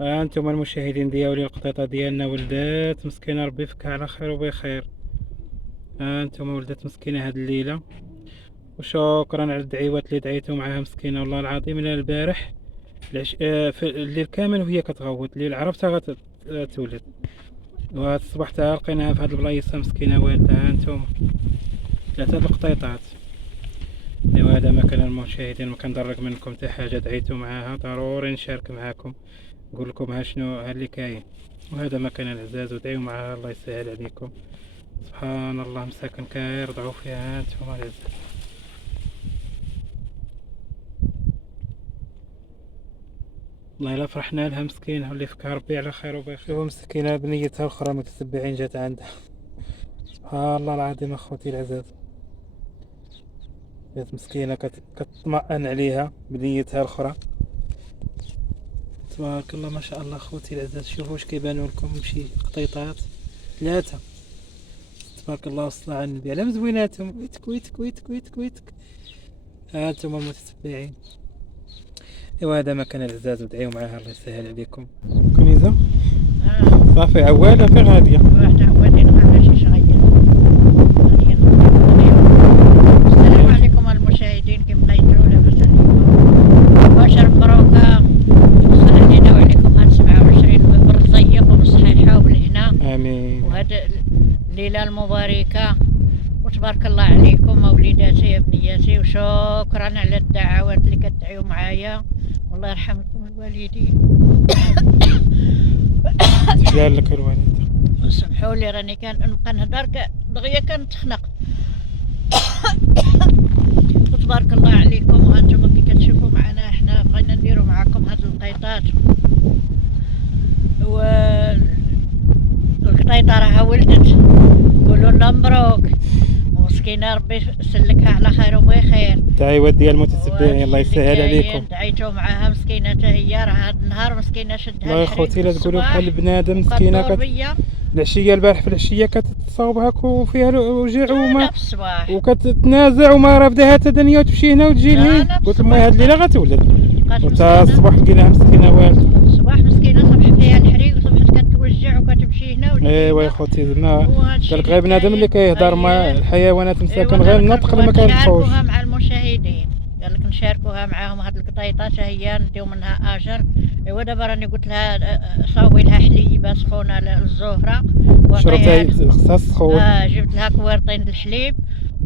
ها انتم المشاهدين ديالي، القطيطه ديالنا ولدات مسكينه، ربي يفكها على خير وبخير. ها انتم ولدات مسكينه هاد الليله، وشكرا على الدعيوات اللي دعيتو معاها مسكينه. والله العظيم الا البارح في الليل كامل وهي كتغوت، الليل عرفتها غتولد. وهاد الصباح تا لقيناها في هاد البلايصه مسكينه والده. ها انتم ثلاثه القطيطات. ايوا هذا ما كان المشاهدين، ما كندرك منكم حتى حاجه، دعيتو معاها ضروري نشارك معاكم، نقول لكم ها شنو ها اللي كاين. وهذا ما كان العزاز، ودعيو معاها الله يسهل عليكم. سبحان الله، مساكن كيرضعوا فيها هانتوما العزاز. والله الا فرحنا لها مسكينه، واللي فكها ربي على خير وبخير. شوفوا مسكينه بنيتها الاخرى متتبعين جات عندها. سبحان الله العظيم اخوتي العزاز، جات مسكينه كتطمئن عليها بنيتها الاخرى. تبارك الله ما شاء الله اخوتي العزاز. شوفوا واش كيبانوا لكم شي قطيطات ثلاثه، تبارك الله والصلاة على النبي على مزويناتهم. ويتك ويتك ويتك ويتك ويتك. ها انتم المتتبعين. ايوا هذا ما كان العزاز، ودعيو معاها الله يسهل عليكم. كنيزه صافي عواله في غاديه. السلام عليكم المشاهدين، كيف بقيتوا؟ لاباس عليكم؟ باشر مبروكه وصل علينا وعليكم هاد 27 بالرزيق وبالصحيحه وبالهنا. امين. وهاد الليله المباركه، وتبارك الله عليكم وليداتي يا بنياتي، وشكرا على الدعوات اللي كتدعيو معايا، والله يرحمكم الوالدين. قال لك الوالد سمحوا لي راني نبقى نهضر دغيا كنتخنق. وتبارك الله عليكم. وانتم كي كتشوفوا معنا احنا بغينا نديروا معكم هاد القيطات، و القطيطه راها ولدت، قولوا لنا مبروك، ومسكينه ربي يسلكها على خير وبخير. الدعوات ديال المتتبعين الله يسهل عليكم. دعيتو معاها مسكينه حتى هي، راه هاد النهار مسكينه شدها والله خوتي لا تقولوا بحال بنادم مسكينه العشيه البارح في العشيه كتصاوب هاك وفيها وجع وما وكتتنازع وما رافداها حتى دنيا وتمشي هنا وتجي لهنا. قلت لهم هاد الليله غتولد، وتا الصباح لقيناها مسكينه والده. الصباح مسكينه صبح فيها الحريق وصبحت كتوجع وكتمشي هنا وتجي. ايوا يا خوتي زعما قالك غير بنادم اللي كيهضر مع الحيوانات مساكن غير النطق اللي ما كينطقوش. نشاركوها مع المشاهدين، قالك نشاركوها معاهم هاد القطيطات، هي نديو منها اجر. ايوا دابا راني قلت لها صاوبي لها حليبه سخونه للزهره شربتها خصها سخون. جبت لها كوارطين الحليب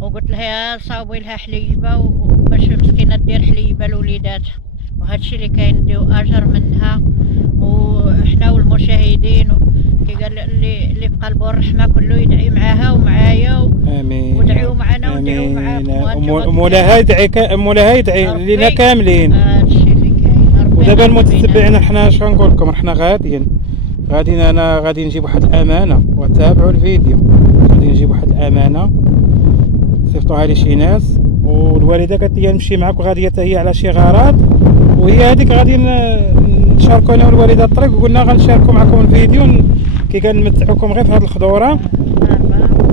وقلت لها صاوبي لها حليبه باش مسكينه دير حليبه لوليداتها. وهادشي اللي كاين نديو اجر منها، وحنا والمشاهدين كي قال اللي في قلبه الرحمه كله يدعي معاها ومعايا. امين. ودعيو معنا وندعيو معاكم. مولاها يدعي لينا كاملين. هادشي اللي كاين. ودابا المتتبعين حنا اش غنقول لكم، حنا غاديين انا غادي نجيب واحد الامانه، وتابعوا الفيديو. غادي نجيب واحد الامانه صيفطوها لي شي ناس، والوالده قالت لي نمشي معاك، وغاديه حتى هي على شي غرض، وهي هذيك غادي نشاركوا انا والوالده الطريق، وقلنا غنشاركوا معكم الفيديو كي كنمتعوكم غير في هذه الخضوره،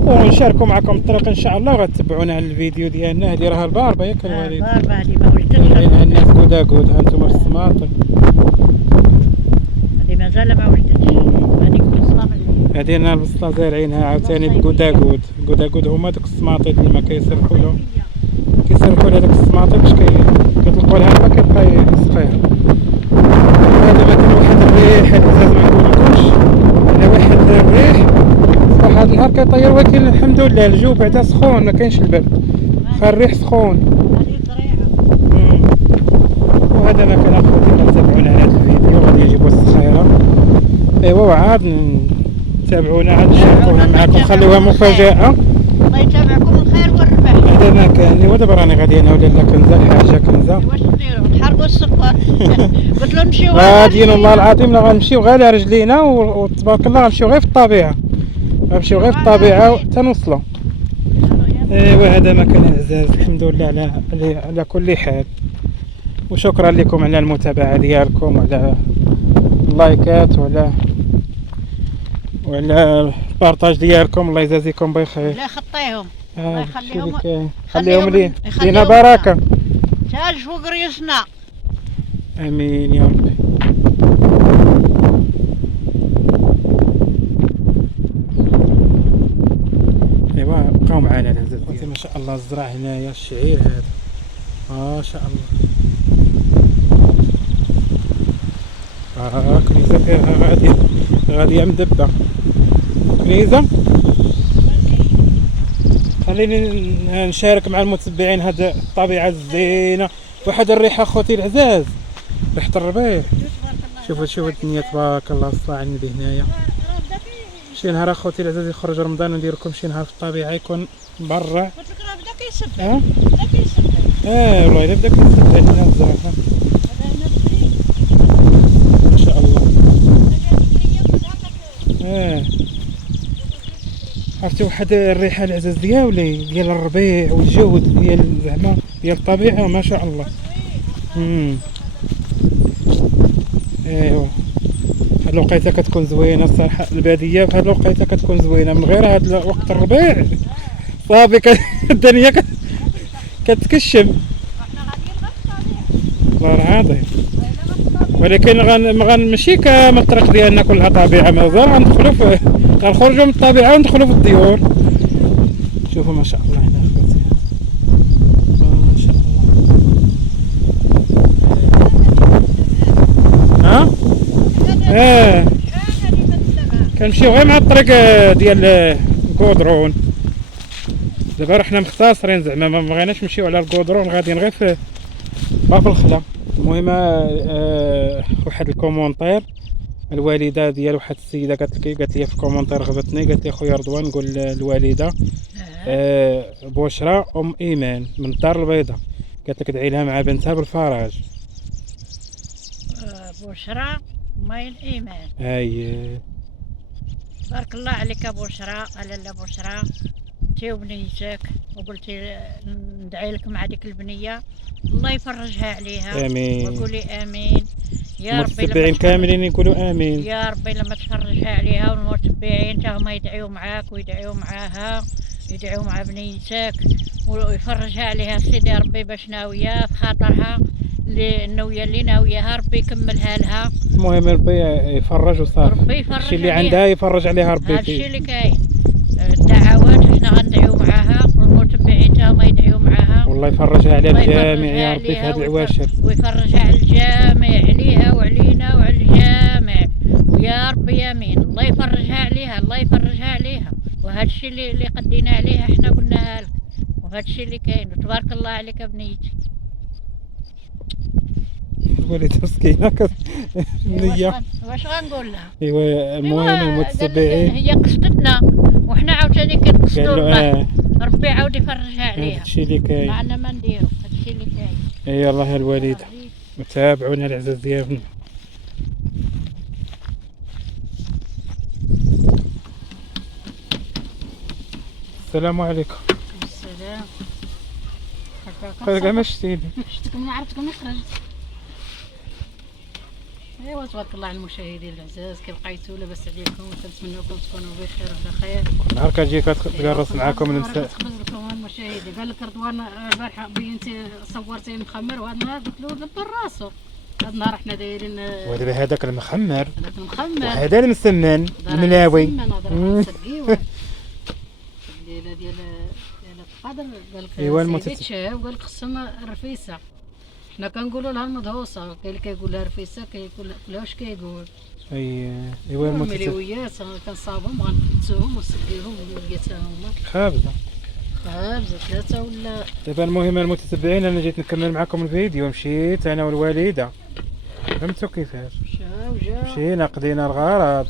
ونشاركوا معكم الطريق ان شاء الله. وغتتبعونا على الفيديو ديالنا. هذه راها الباربه ياك الوالد؟ الباربه هذه ما ولدتش، الناس كود ها انتم السماطل، هذه مازال ما ولدتش. هذيك البصله هذه لنا البصله زارعينها عاوتاني بكوداكود. كوداكود هما دوك السماطيط اللي ما كيصرفوا لهم، كيصرفوا لهذاك السماطيط باش كيطلقوا لها الماء كيبقى يسقيها. هذا مثلا واحد الريح العزاز ما نقولكمش، على واحد الريح صباح هذا النهار كيطير، ولكن الحمد لله الجو بعدا سخون ما كاينش البرد، واخا الريح سخون. هذه الزريعه. وهذا ما كان اخوتي تابعونا على هذا الفيديو، غادي يجيبوا الصخيره. ايوا وعاد تابعونا، عاد نشاركوها معكم، خليوها مفاجاه. الله يتابعكم الخير والربح. هذا ما كان. ايوا دابا راني غادي انا ولا كنزه الحاجه كنزه. واش نديرو؟ نحرقوا السكر. قلت له نمشيو غاديين والله العظيم لا غنمشيو غير على رجلينا، وتبارك الله غنمشيو غير في الطبيعه، غنمشيو غير في الطبيعه حتى نوصلوا. ايوا هذا ما كان العزاز. الحمد لله على كل حال، وشكرا لكم على المتابعه ديالكم، وعلى اللايكات، وعلى البارطاج ديالكم. الله يجازيكم بخير. لا خطيهم، الله يخليهم، خليهم لينا بركه، تاج فوق ريسنا. امين يا ربي. ما شاء الله الزرع هنايا الشعير هذا ما شاء الله. كنيزة فيها غادية مدبة. كنيزة خليني نشارك مع المتبعين هاد الطبيعة الزينة واحد الريحة خوتي العزاز، ريحة الربيع. شوفوا الدنيا تبارك الله الصاع النبي هنايا. شي نهار اخوتي العزاز يخرج رمضان وندير لكم شي نهار في الطبيعة يكون مبرع. قلت لك راه بدا كيسبح بدا كيسبح. والله الا بدا كيسبح هنا الزرع ما شاء الله. عرفتي واحد الريحة العزاز ديال الربيع والجود ديال زعما ديال الطبيعة ما شاء الله. ايوا هاد الوقيته كتكون زوينه الصراحه، الباديه في هاد الوقيته كتكون زوينه، من غير هاد وقت الربيع صافي الدنيا كتكشم والله العظيم. ولكن ماشي كامل الطريق ديالنا كلها طبيعه، مازال غنخرجوا من الطبيعه وندخلوا في الديور. شوفوا ما شاء الله هنا اخوتي ما شاء الله. كنمشيو غير مع الطريق ديال الكودرون. دابا رحنا مختصرين زعما ما بغيناش نمشيو على الكودرون، غاديين غير في الخلا. المهم واحد الكومونتير الوالده ديال واحد السيده قالت لي في الكومونتير غبطني، قالت لي خويا رضوان نقول الوالده بشرى ام ايمان من الدار البيضاء، قالت لك ادعي لها مع بنتها بالفرج. بشرى ماين ايمان. بارك الله عليك بشرى. لاله بشرى انتي وبنيتك، وقلتي ندعي لك مع ديك البنيه الله يفرجها عليها. امين وقولي امين يا ربي. المتبعين كاملين يقولوا امين يا ربي لما تفرجها عليها، والمتبعين حتى هما يدعيو معاك ويدعيو معاها، يدعيو مع بنيتك ويفرجها عليها سيدي ربي باش ناويه في خاطرها النويه اللي ناوياها ربي يكملها لها. المهم ربي يفرج وصافي، ربي يفرج الشيء اللي عندها يفرج عليها ربي. هادشي اللي كاين. الدعوات احنا غندعيو معاها، والمتبعين حتى هما يدعيو معاها. والله يفرجها على الجميع يا ربي في هذا العواشر، ويفرجها على الجميع عليها وعلينا وعلى الجميع ويا ربي امين. الله يفرجها عليها، الله يفرجها عليها. وهذا الشيء اللي قدينا عليها احنا قلناها لك، وهذا الشيء اللي كاين. وتبارك الله عليك بنيتي. الوالده مسكينه النيه. واش غنقول لها؟ ايوا المهم المتبعين هي قصدتنا وحنا عاوتاني كنقصدوا الله. ربي عاود يفرجها عليها. هادشي اللي كاين، معنا ما نديرو، هادشي اللي كاين. يلاه الوالده متابعونا العزاز ديالنا. السلام عليكم. السلام. كاع ما شتيني. شفتك من عرفتك من خرجت. ايوا تبارك الله على المشاهدين العزاز، كي بقيتوا لاباس عليكم، كنتمنىكم تكونوا بخير وعلى خير. كل نهار كتجي كتجرس معاكم المساء. تخبز لكم المشاهدين. قال لك رضوان البارحه بينتي صورتي مخمر، وهذا النهار قلت له دبر راسو. هذا النهار حنا دايرين ودابا هذاك المخمر، هذاك المخمر وهذا المسمن الملاوي. الليله ديال القدر. قال لك ايوا تشاو، قال لك خصهم الرفيسه. حنا كنقولوا لها المدهوسه، كاين اللي كيقول لها رفيسه، كيقول لها واش كيقول. ايوا المليويات كنصاوبهم غنفتوهم ونسقيهم ولقيتها هما خابزه ثلاثه ولا. دابا المهم المتتبعين انا جيت نكمل معكم الفيديو، مشيت انا والوالده، فهمتوا كيفاش جا مشينا قضينا الغرض،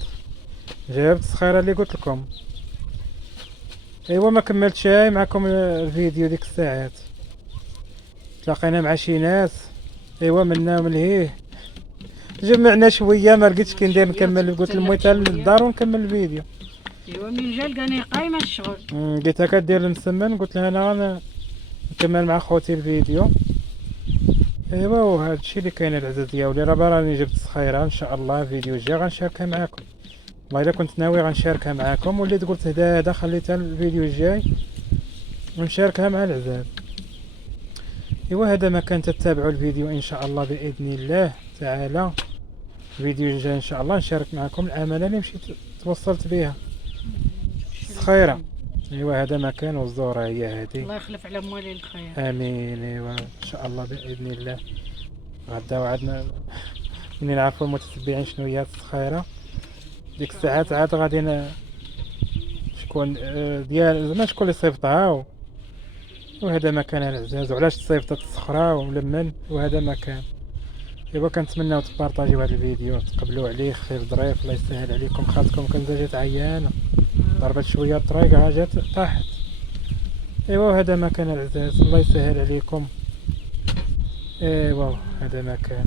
جابت الصخيره اللي قلت لكم. ايوا ما كملتش معكم الفيديو ديك الساعات، تلاقينا مع شي ناس ايوا منا ومن لهيه، جمعنا شويه ما لقيتش كي ندير نكمل، قلت لمي حتى للدار ونكمل الفيديو. ايوا من جا لقاني قايمه الشغل، لقيتها كدير المسمن، قلت لها انا نكمل مع خوتي الفيديو. ايوا وهذا الشيء اللي كاين العزاز ديالي. راه راني جبت الصخيره ان شاء الله الفيديو الجاي غنشاركها معكم. والله الا كنت ناوي غنشاركها معكم، وليت قلت هذا خليتها الفيديو الجاي ونشاركها مع العزاز. ايوا هذا ما كان، تتابعوا الفيديو ان شاء الله باذن الله تعالى. الفيديو الجاي ان شاء الله نشارك معكم العمله اللي مشيت توصلت بها الصخيره. ايوا هذا مكان والزورة هي هذه. الله يخلف على موالي الخير. امين. ايوا ان شاء الله باذن الله. غدا وعدنا منين نعرفوا المتتبعين شنو هي الصخيره ديك الساعات عاد غادي شكون ديال زعما شكون اللي صيفطها وهذا مكان العزاز. وعلاش تصيفطت الصخره وملمن وهذا مكان. ايوا كنتمناو تبارطاجيو هذا الفيديو تقبلوا عليه خير ظريف. الله يسهل عليكم. خاصكم كنزه جات عيانه ضربت شويه الطريق ها جات طاحت. ايوا هذا مكان العزاز. الله يسهل عليكم. ايوا هذا مكان.